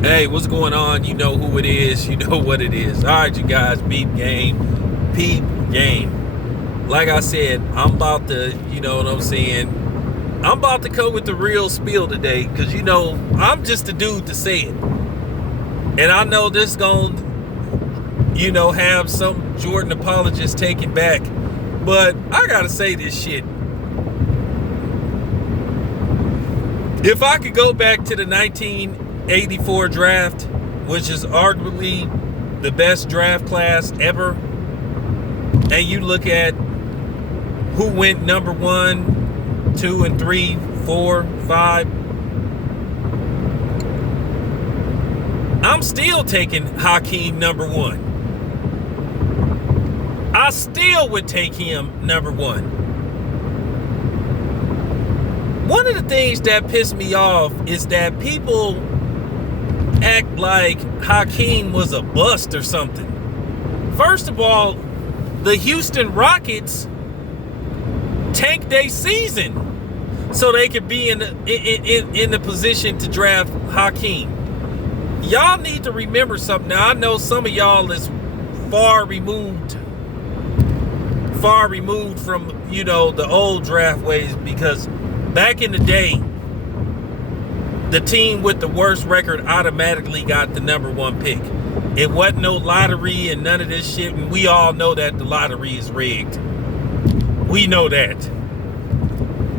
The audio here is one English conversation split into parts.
Hey, what's going on? You know who it is. You know what it is. All right, you guys, peep game. Peep game. Like I said, I'm about to, you know what I'm saying? I'm about to come with the real spiel today because, you know, I'm just the dude to say it. And I know this going to, you know, have some Jordan apologists taken back. But I got to say this shit. If I could go back to the 1984 draft, which is arguably the best draft class ever, and you look at who went number 1, 2, and 3, 4, 5, I'm still taking Hakeem number 1. I still would take him number 1. One of the things that pissed me off is that people act like Hakeem was a bust or something. First of all, the Houston Rockets tanked their season so they could be in the position to draft Hakeem. Y'all need to remember something. Now, I know some of y'all is far removed from, you know, the old draft ways, because back in the day, the team with the worst record automatically got the number 1 pick. It wasn't no lottery and none of this shit, and we all know that the lottery is rigged. We know that.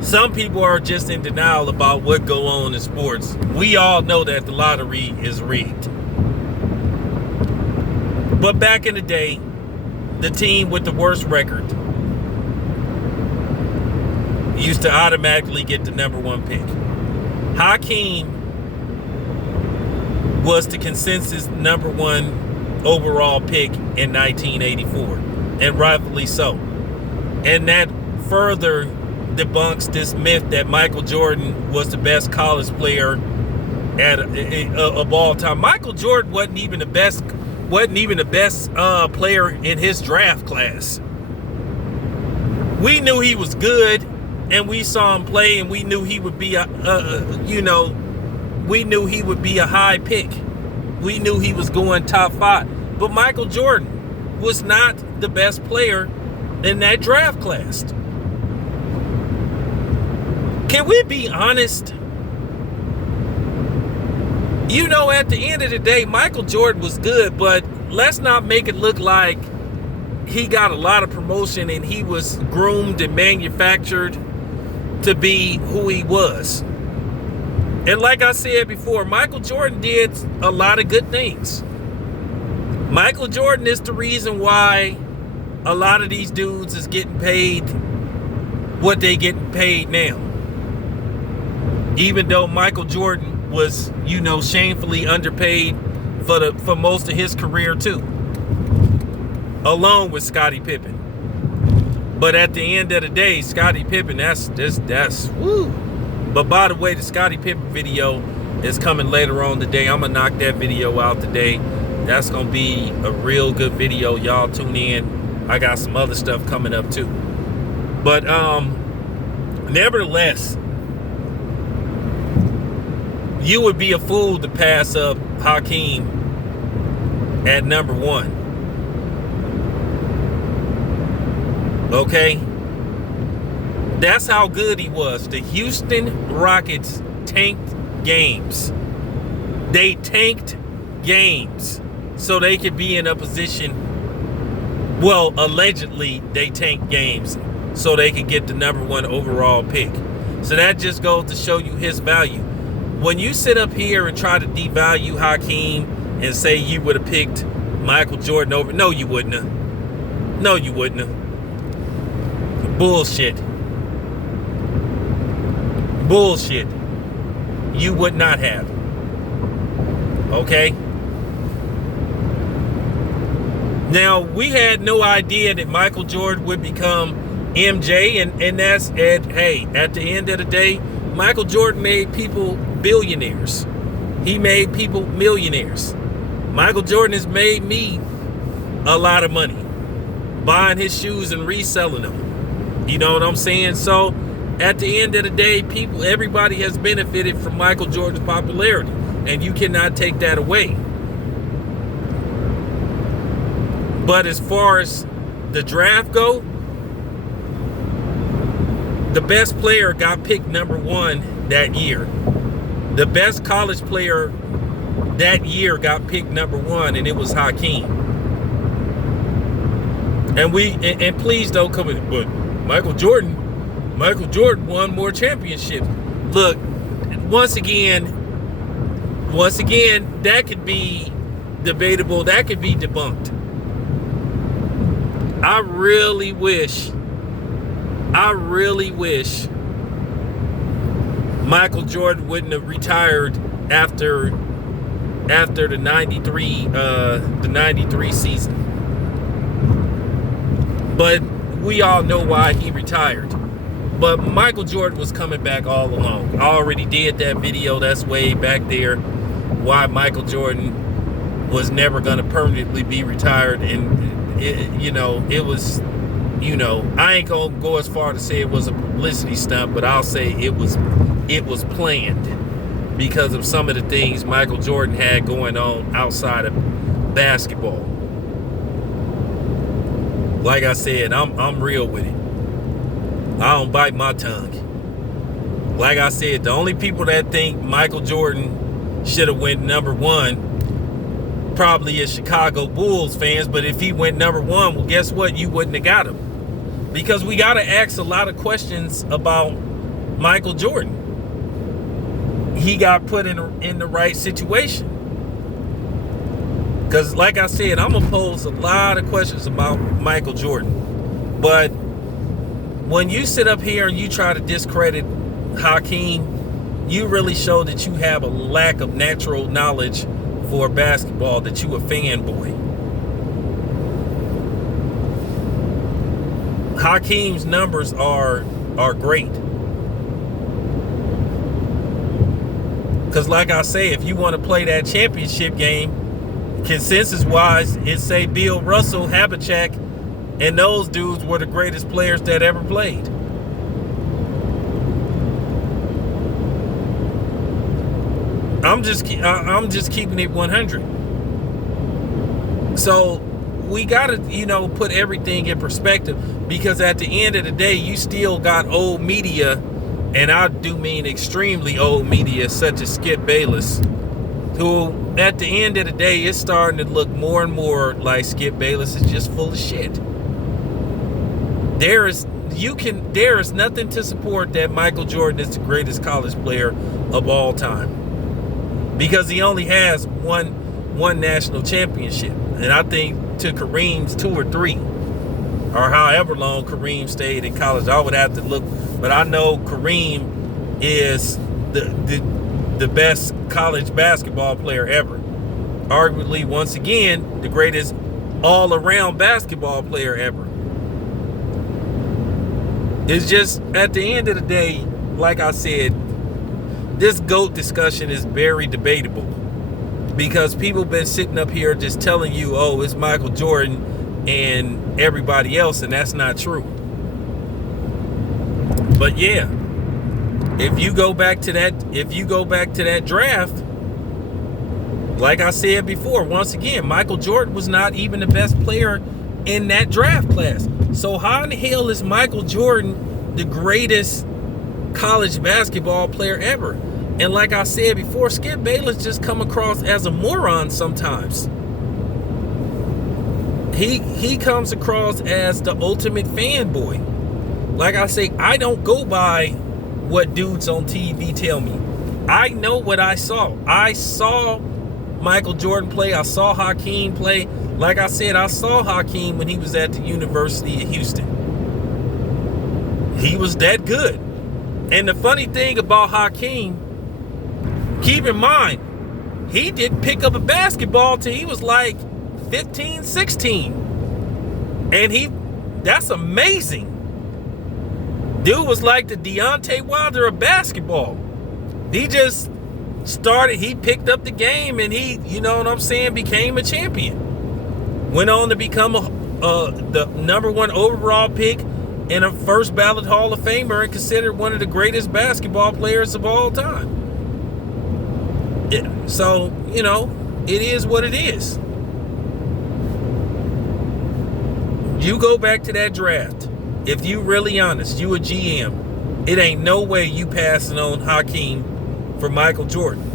Some people are just in denial about what go on in sports. We all know that the lottery is rigged. But back in the day, the team with the worst record used to automatically get the number 1 pick. Hakeem was the consensus number 1 overall pick in 1984, and rightfully so. And that further debunks this myth that Michael Jordan was the best college player of all time. Michael Jordan wasn't even the best player in his draft class. We knew he was good, and we saw him play, and we knew he would be we knew he would be a high pick. We knew he was going top 5. But Michael Jordan was not the best player in that draft class. Can we be honest? You know, at the end of the day, Michael Jordan was good, but let's not make it look like he got a lot of promotion and he was groomed and manufactured to be who he was. And like I said before, Michael Jordan did a lot of good things. Michael Jordan is the reason why a lot of these dudes is getting paid what they getting paid now. Even though Michael Jordan was, you know, shamefully underpaid for most of his career too, along with Scottie Pippen. But at the end of the day, Scottie Pippen, that's woo. But by the way, the Scottie Pippen video is coming later on today. I'm gonna knock that video out today. That's gonna be a real good video. Y'all tune in. I got some other stuff coming up too. But nevertheless, you would be a fool to pass up Hakeem at number 1. Okay? That's how good he was. The Houston Rockets tanked games. They tanked games so they could be in a position. Well, allegedly, they tanked games so they could get the number 1 overall pick. So that just goes to show you his value. When you sit up here and try to devalue Hakeem and say you would have picked Michael Jordan over, no, you wouldn't have. No, you wouldn't have. Bullshit. Bullshit. You would not have. Okay? Now, we had no idea that Michael Jordan would become MJ, and hey, at the end of the day, Michael Jordan made people billionaires. He made people millionaires. Michael Jordan has made me a lot of money buying his shoes and reselling them. You know what I'm saying? So at the end of the day, everybody has benefited from Michael Jordan's popularity. and you cannot take that away. But as far as the draft go, the best player got picked number 1 that year. The best college player that year got picked number 1, and it was Hakeem. And please don't come in, but Michael Jordan won more championships. Look, once again, that could be debatable. That could be debunked. I really wish Michael Jordan wouldn't have retired after the 93 season. But we all know why he retired. But Michael Jordan was coming back all along. I already did that video. That's way back there. Why Michael Jordan was never going to permanently be retired. And it was, I ain't going to go as far to say it was a publicity stunt, but I'll say it was planned because of some of the things Michael Jordan had going on outside of basketball. Like I said, I'm real with it. I don't bite my tongue. Like I said, the only people that think Michael Jordan should have went number 1 probably is Chicago Bulls fans. But if he went number 1, well, guess what? You wouldn't have got him. Because we got to ask a lot of questions about Michael Jordan. He got put in the right situation. Because like I said, I'm going to pose a lot of questions about Michael Jordan. But when you sit up here and you try to discredit Hakeem, you really show that you have a lack of natural knowledge for basketball, that you a fanboy. Hakeem's numbers are great. Because like I say, if you want to play that championship game, consensus-wise, it's say Bill Russell, Havlicek, and those dudes were the greatest players that ever played. I'm just keeping it 100. So we gotta, put everything in perspective, because at the end of the day, you still got old media, and I do mean extremely old media, such as Skip Bayless, who at the end of the day is starting to look more and more like Skip Bayless is just full of shit. There is nothing to support that Michael Jordan is the greatest college player of all time, because he only has one national championship, and I think to Kareem's 2 or 3, or however long Kareem stayed in college. I would have to look, but I know Kareem is the best college basketball player ever. Arguably, once again, the greatest all-around basketball player ever. It's just, at the end of the day, like I said, this GOAT discussion is very debatable, because people been sitting up here just telling you, oh, it's Michael Jordan and everybody else, and that's not true. But yeah, if you go back to that draft, like I said before, once again, Michael Jordan was not even the best player in that draft class. So how in the hell is Michael Jordan the greatest college basketball player ever? And like I said before, Skip Bayless just come across as a moron sometimes. He comes across as the ultimate fanboy. Like I say, I don't go by what dudes on TV tell me. I know what I saw. I saw Michael Jordan play. I saw Hakeem play. Like I said, I saw Hakeem when he was at the University of Houston. He was that good. And the funny thing about Hakeem, keep in mind, he didn't pick up a basketball till he was like 15, 16. And that's amazing. Dude was like the Deontay Wilder of basketball. He just started, he picked up the game, and he, became a champion. Went on to become the number 1 overall pick and a first ballot Hall of Famer, and considered one of the greatest basketball players of all time. Yeah. So, it is what it is. You go back to that draft. If you really honest, you a GM, it ain't no way you passing on Hakeem for Michael Jordan.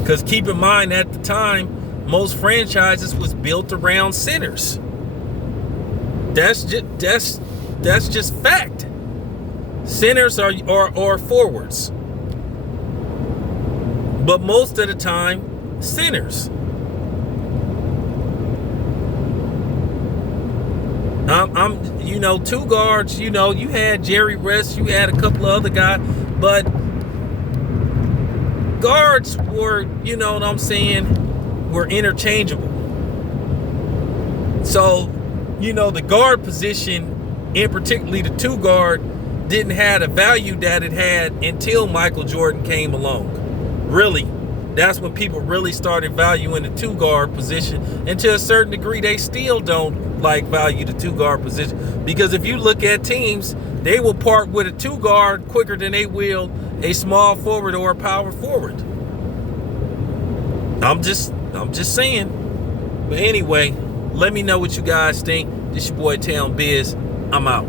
Because keep in mind, at the time, most franchises was built around centers. That's just fact. Centers are forwards, but most of the time, centers. Two guards. You had Jerry West, you had a couple of other guys, but guards were, what I'm saying, were interchangeable. So, the guard position, and particularly the two guard, didn't have the value that it had until Michael Jordan came along. Really, that's when people really started valuing the two guard position. And to a certain degree, they still don't value the two guard position, because if you look at teams, they will part with a two guard quicker than they will a small forward or a power forward. I'm just saying. But anyway, let me know what you guys think. This your boy Town Biz. I'm out.